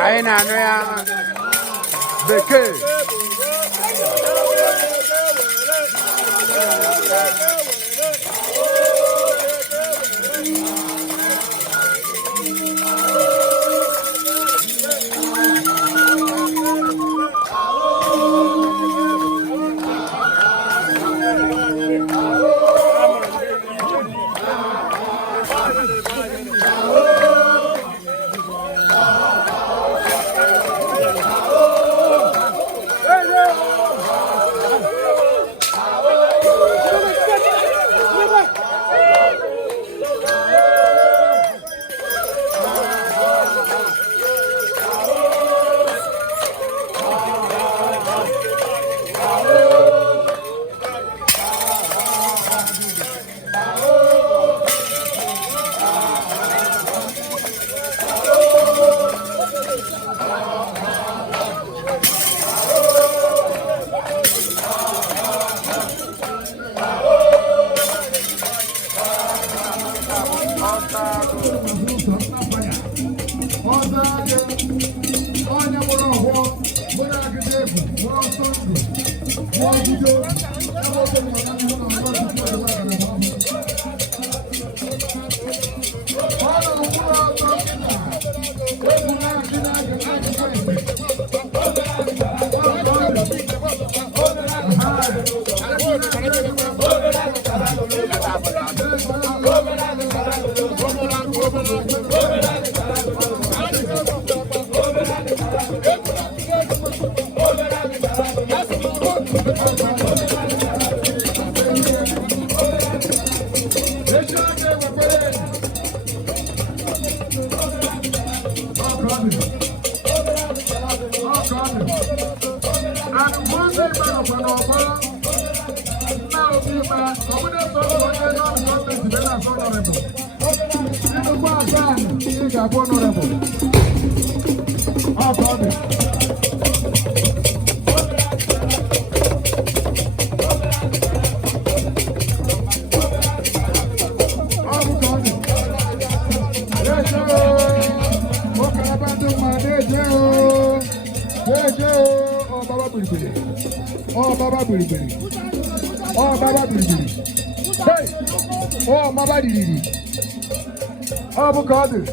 Aí na noia Bekee.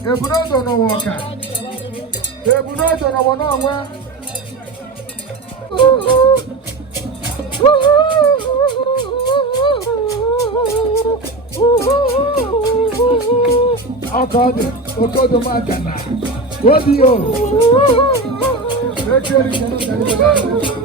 Ebunodo no waka. Ebunodo no wono nwe. Akade, okodo magana. Odio. Ekeri kono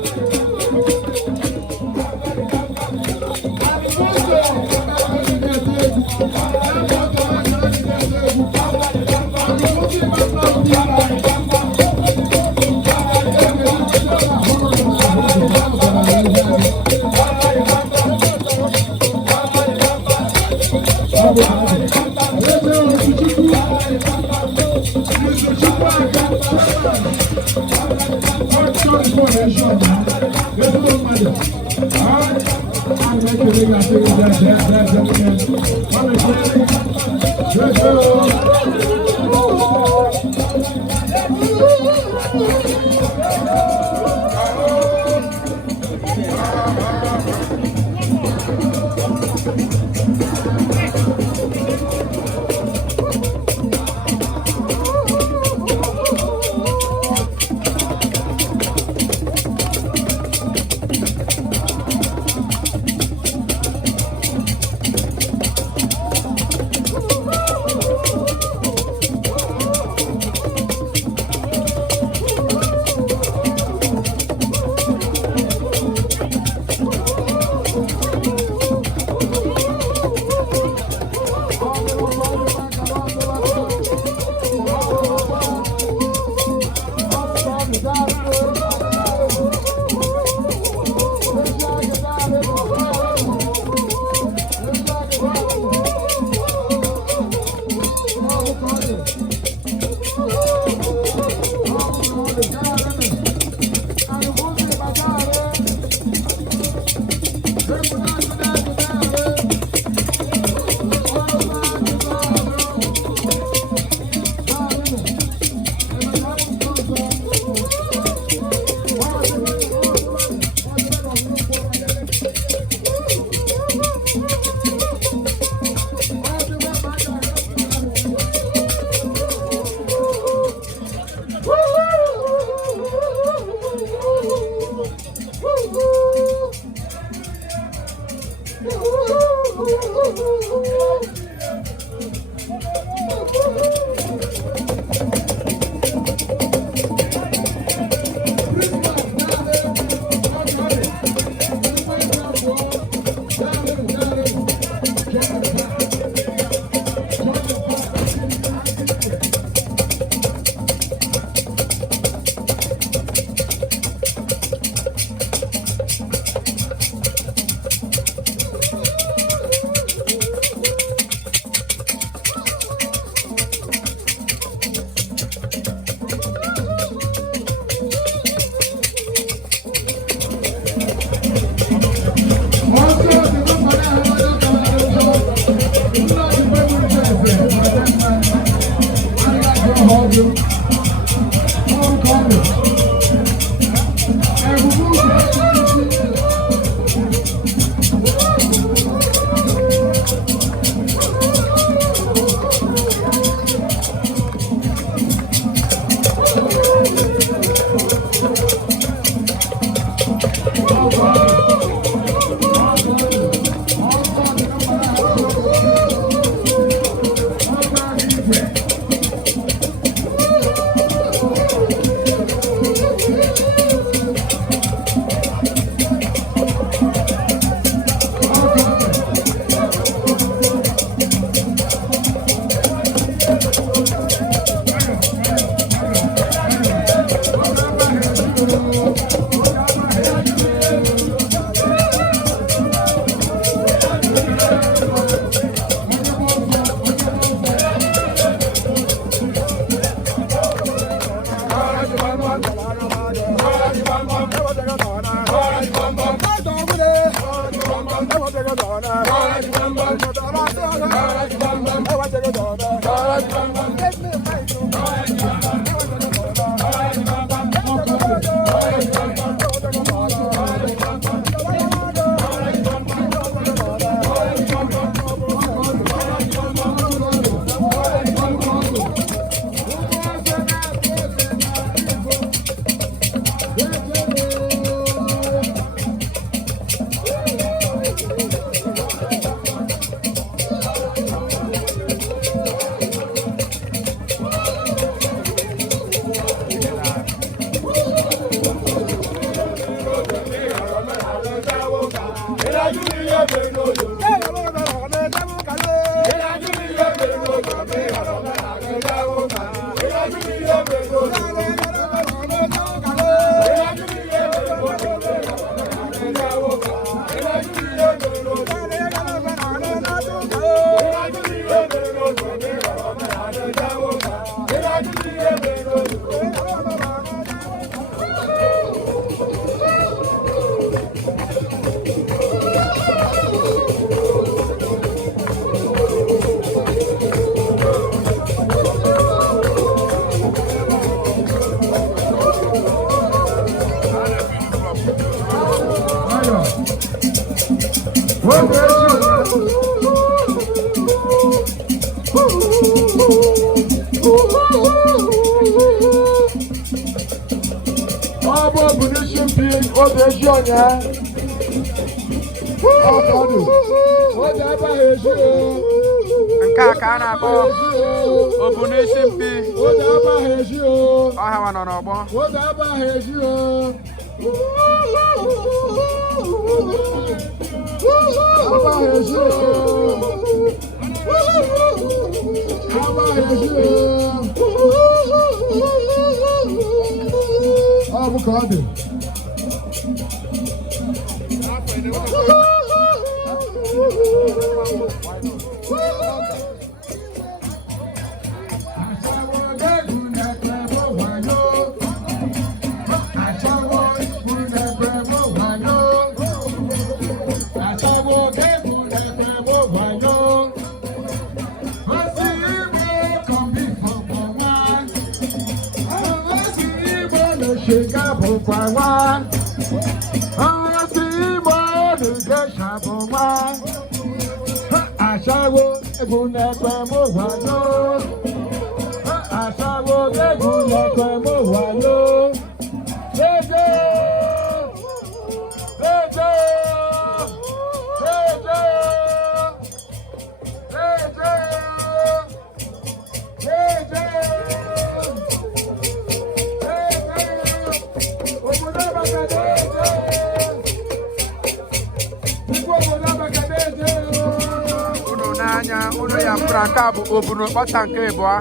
anya ụlọ ya mkpụrụ aka bụ obunu kpọta nke ịbụa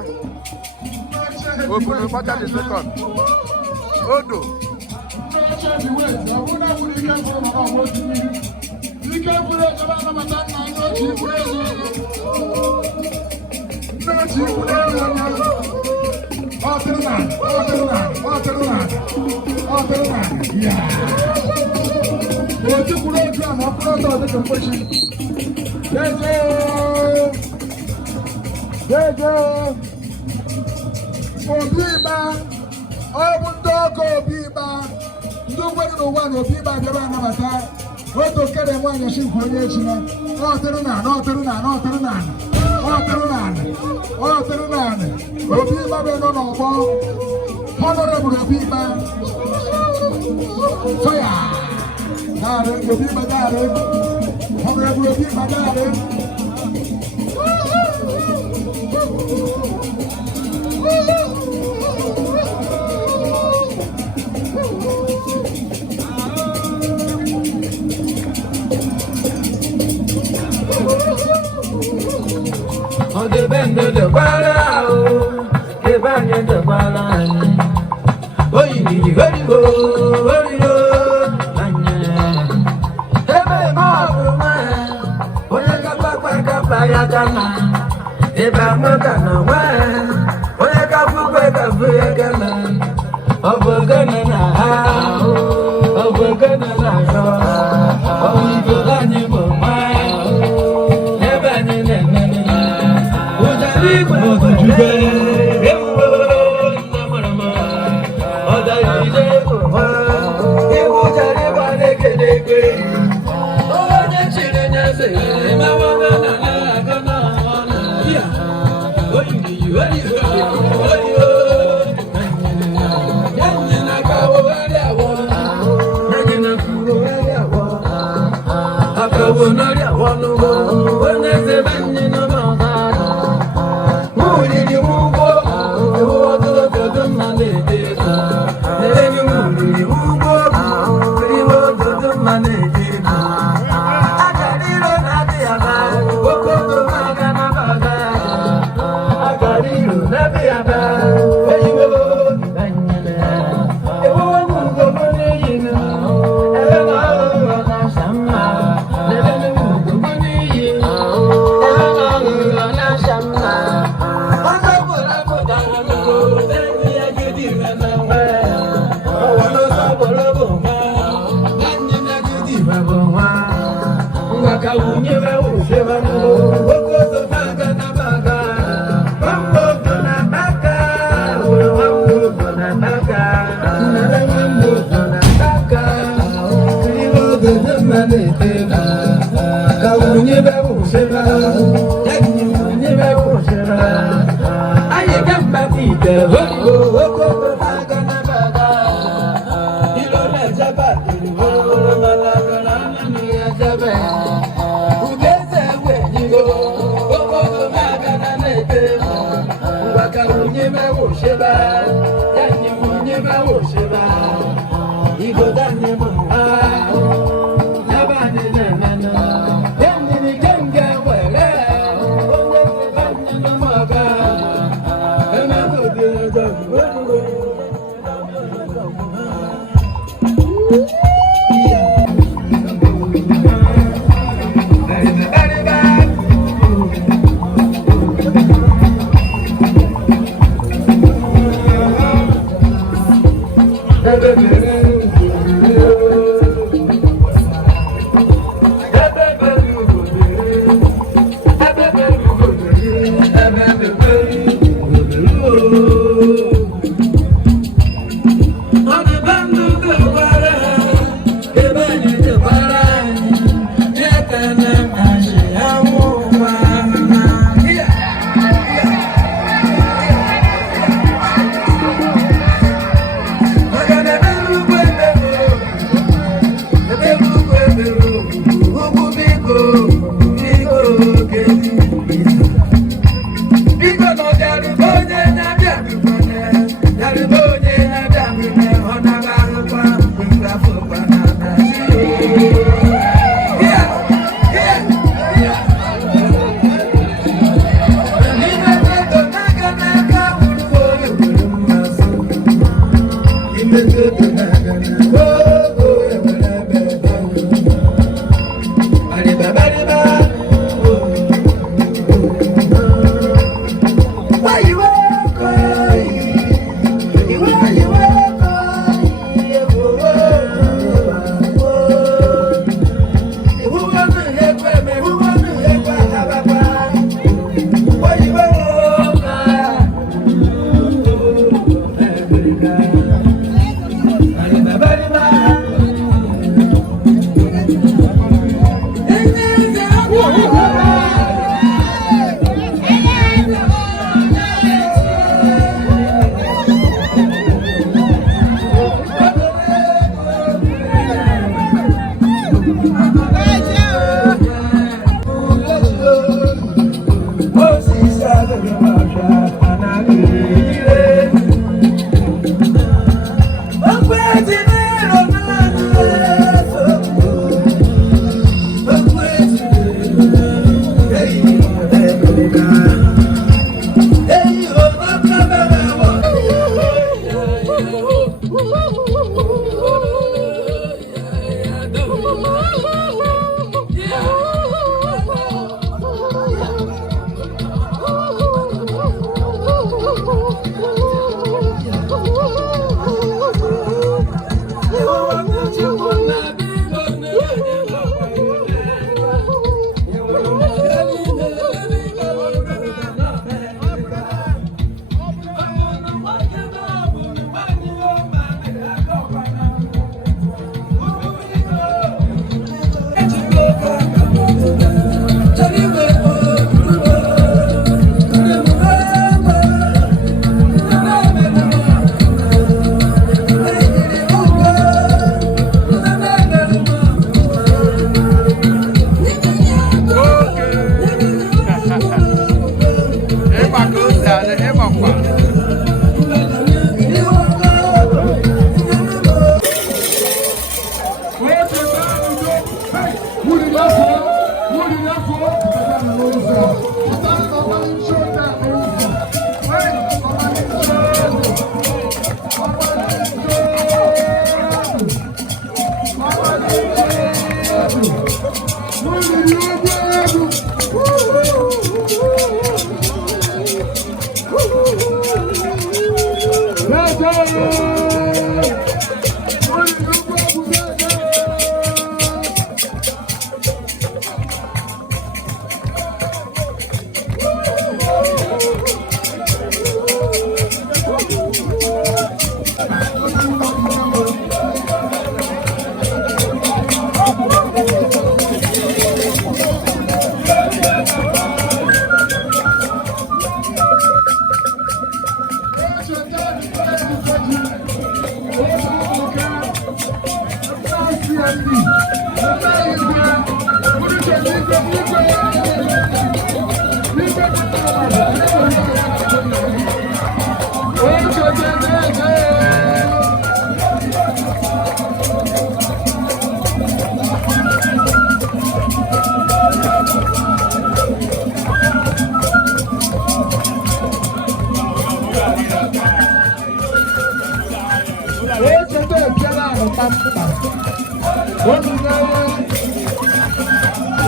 obunu kpọta the second odo Obiba, ọbụ ndị ọgọ Obiba, ndị nwere n'ụwa na Obiba bịara anabata otu okere nwaanyị si nke onye echi na ọtụrụ na Obiba bụ nọ n'ọgbọ Honorable Obiba fire dare Obiba dare Honorable Obiba dare the bend of the bala, the band of the bala. Oh, you need to go, Never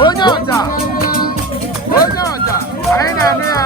onye ọja anyị na-anụ ya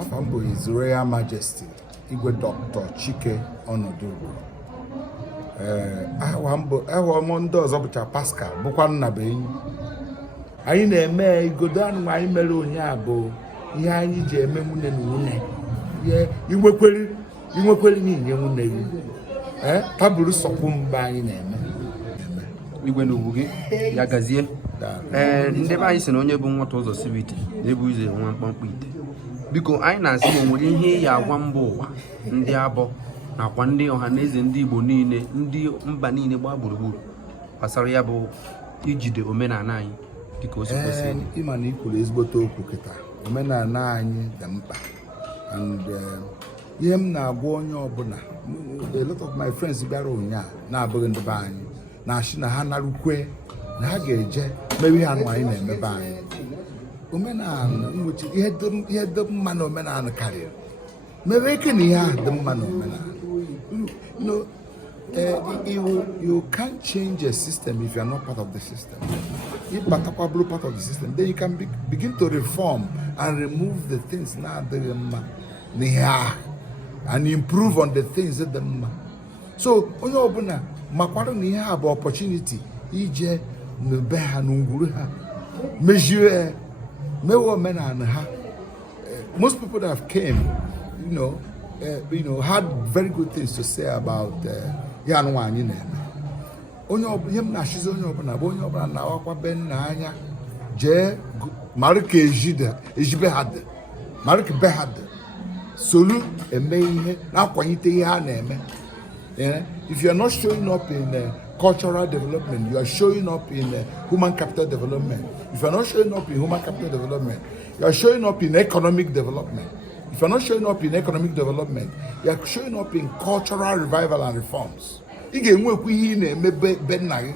Afambo His Royal Majesty Igwe Dr. Chike Onodugbo. Ahụ ndị ọzọ bụcha Pascal bụkwa Nnabuenyi. Anyị na-eme igodo anụ anyị mere onye bụ ihe anyị ji eme nwunye na nwunye. Inwekweri n'inye nwunye gị. Taburu sọpụ mba anyị na-eme. Igwe n'ugwu gị ya gazie. Ndị be anyị sị na onye bụ nwata ụzọ siri ite na-ebu ize nwa mkpọmkpọ ite. Biko anyị na-asị na nwere ihe ya agwa mba ụwa ndị abọ nakwa ndị ọha na eze ndị Igbo niile ndị mba niile gbaa gburugburu gbasara ya bụ ijide omenala anyị dịka o si kwesị. Ịma na ikwuru ezigbote okwu kịta, omenala anyị dị mkpa, and ihe m na-agwa onye ọbụla, a lot of my friends bịara ụnyaahụ na-abụghị ndị be anyị na-achị na ha narukwe na ha ga-eje mewe ihe anụ anyị na-emebe anyị. Omenala nwuchi ihe dị mma na omenala karịrị mere ike na ihe ahụ dị mma na omenala. You can't change a system if you are not part of the system. If you are part of the system, then you can begin to reform and remove the things na adịghị mma n'ihe ahụ. and improve on the things that them. So onye ọbụla makwara na ihe a bụ opportunity ije n'ebe ha n'ngwuru ha mezie mewe omenala ha. Most people that have came, had very good things to say about ya nwa anyị na-eme. Onye ọbụla ihe m na-achịzi onye ọbụla bụ onye ọbụla na-awakwa be nna anya jee mara ka ejibe ha dị mara ka be ha dị solu eme ihe na-akwanyite ihe ha na-eme. If you are not showing up in cultural development, you are showing up in human capital development. If you are not showing up in human capital development, you are showing up in economic development. If you are not showing up in economic development, you are showing up in cultural revival and reforms. Ị ga-enwekwa ihe ị na-eme be nna gị.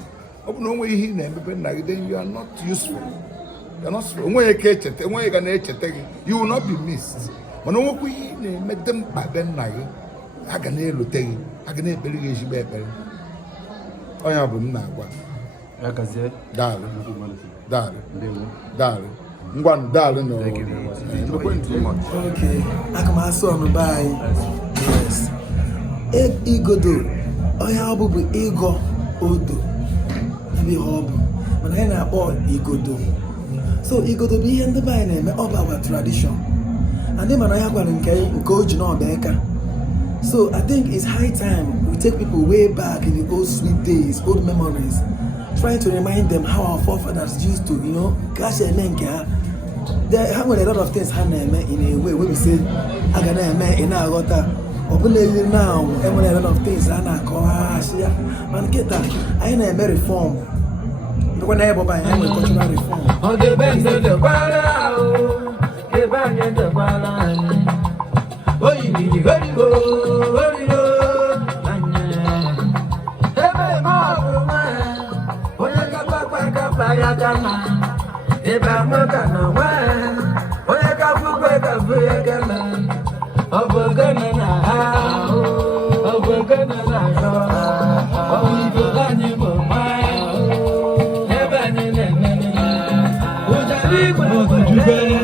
Ọ bụ na onwe ihe ị na-eme be nna gị, then you are not useful. You are not useful. Onwe ka echete, onwe ga na-echete gị, you will not be missed. Mana onwekwa ihe ị na-eme dị mkpa be nna gị, a ga na-elote gị, a ga na-ekpere gị ezigbo ekpere. Onye bụ m na-agwa. Ya gazie. Daalụ. Ngwanụ daalụ no. Okay, aka m asụ ọnụ be anyị. Yes. Igodo onye ọ bụ ịgọ odo ebe ihe ọ bụ mana anyị na-akpọ igodo. So igodo bụ ihe ndị be anyị na-eme, ọ bụ our tradition. Ndị mana ya gwara nke o ji n'ọba eka. So I think it's high time we take people way back in the old sweet days, old memories, trying to remind them how our forefathers used to, cash a link. They have a lot of things in a way where we say, I can in our water. Openly now, and a lot of things and I call and get that. I ain't a reform. When I buy a cultural reform. On the bend of the ball, the band and the ball. Oh, you need to go, Ready?